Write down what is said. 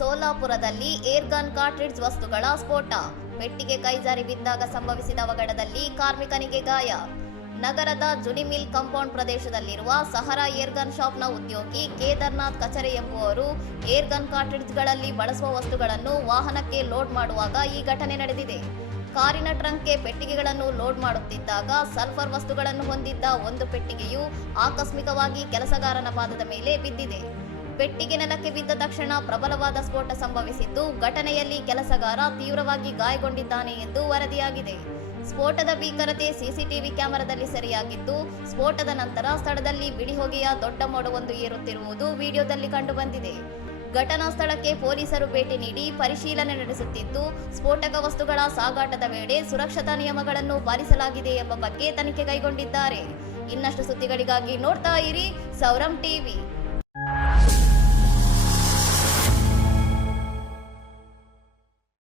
ಸೋಲಾಪುರದಲ್ಲಿ air gun ಕಾರ್ಟ್ರಿಡ್ಜ್ ವಸ್ತುಗಳ ಸ್ಫೋಟ. ಪೆಟ್ಟಿಗೆ ಕೈಜಾರಿ ಬಿದ್ದಾಗ ಸಂಭವಿಸಿದ ಅವಘಡದಲ್ಲಿ ಕಾರ್ಮಿಕನಿಗೆ ಗಾಯ. ನಗರದ ಜುನಿಮಿಲ್ ಕಾಂಪೌಂಡ್ ಪ್ರದೇಶದಲ್ಲಿರುವ ಸಹರಾ ಏರ್ಗನ್ ಶಾಪ್ನ ಉದ್ಯೋಗಿ ಕೇದಾರ್ನಾಥ್ ಕಚರೆ ಎಂಬುವರು ಏರ್ಗನ್ ಕಾರ್ಟ್ರಿಡ್ಜ್ಗಳಲ್ಲಿ ಬಳಸುವ ವಸ್ತುಗಳನ್ನು ವಾಹನಕ್ಕೆ ಲೋಡ್ ಮಾಡುವಾಗ ಈ ಘಟನೆ ನಡೆದಿದೆ. ಕಾರಿನ ಟ್ರಂಕ್ಗೆ ಪೆಟ್ಟಿಗೆಗಳನ್ನು ಲೋಡ್ ಮಾಡುತ್ತಿದ್ದಾಗ ಸಲ್ಫರ್ ವಸ್ತುಗಳನ್ನು ಹೊಂದಿದ್ದ ಒಂದು ಪೆಟ್ಟಿಗೆಯು ಆಕಸ್ಮಿಕವಾಗಿ ಕೆಲಸಗಾರನ ಪಾದದ ಮೇಲೆ ಬಿದ್ದಿದೆ. ಪೆಟ್ಟಿಗೆ ನೆಲಕ್ಕೆ ಬಿದ್ದ ತಕ್ಷಣ ಪ್ರಬಲವಾದ ಸ್ಫೋಟ ಸಂಭವಿಸಿದ್ದು, ಘಟನೆಯಲ್ಲಿ ಕೆಲಸಗಾರ ತೀವ್ರವಾಗಿ ಗಾಯಗೊಂಡಿದ್ದಾನೆ ಎಂದು ವರದಿಯಾಗಿದೆ. ಸ್ಫೋಟದ ಭೀಕರತೆ ಸಿಸಿಟಿವಿ ಕ್ಯಾಮೆರಾದಲ್ಲಿ ಸೆರೆಯಾಗಿದ್ದು, ಸ್ಫೋಟದ ನಂತರ ಸ್ಥಳದಲ್ಲಿ ಬಿಡಿ ಹೊಗೆಯ ದೊಡ್ಡ ಮೋಡವೊಂದು ಏರುತ್ತಿರುವುದು ವಿಡಿಯೋದಲ್ಲಿ ಕಂಡುಬಂದಿದೆ. ಘಟನಾ ಸ್ಥಳಕ್ಕೆ ಪೊಲೀಸರು ಭೇಟಿ ನೀಡಿ ಪರಿಶೀಲನೆ ನಡೆಸುತ್ತಿದ್ದು, ಸ್ಫೋಟಕ ವಸ್ತುಗಳ ಸಾಗಾಟದ ವೇಳೆ ಸುರಕ್ಷತಾ ನಿಯಮಗಳನ್ನು ಪಾಲಿಸಲಾಗಿದೆ ಎಂಬ ಬಗ್ಗೆ ತನಿಖೆ ಕೈಗೊಂಡಿದ್ದಾರೆ. ಇನ್ನಷ್ಟು ಸುದ್ದಿಗಳಿಗಾಗಿ ನೋಡ್ತಾ ಇರಿ ಸೌರಂ ಟಿವಿ.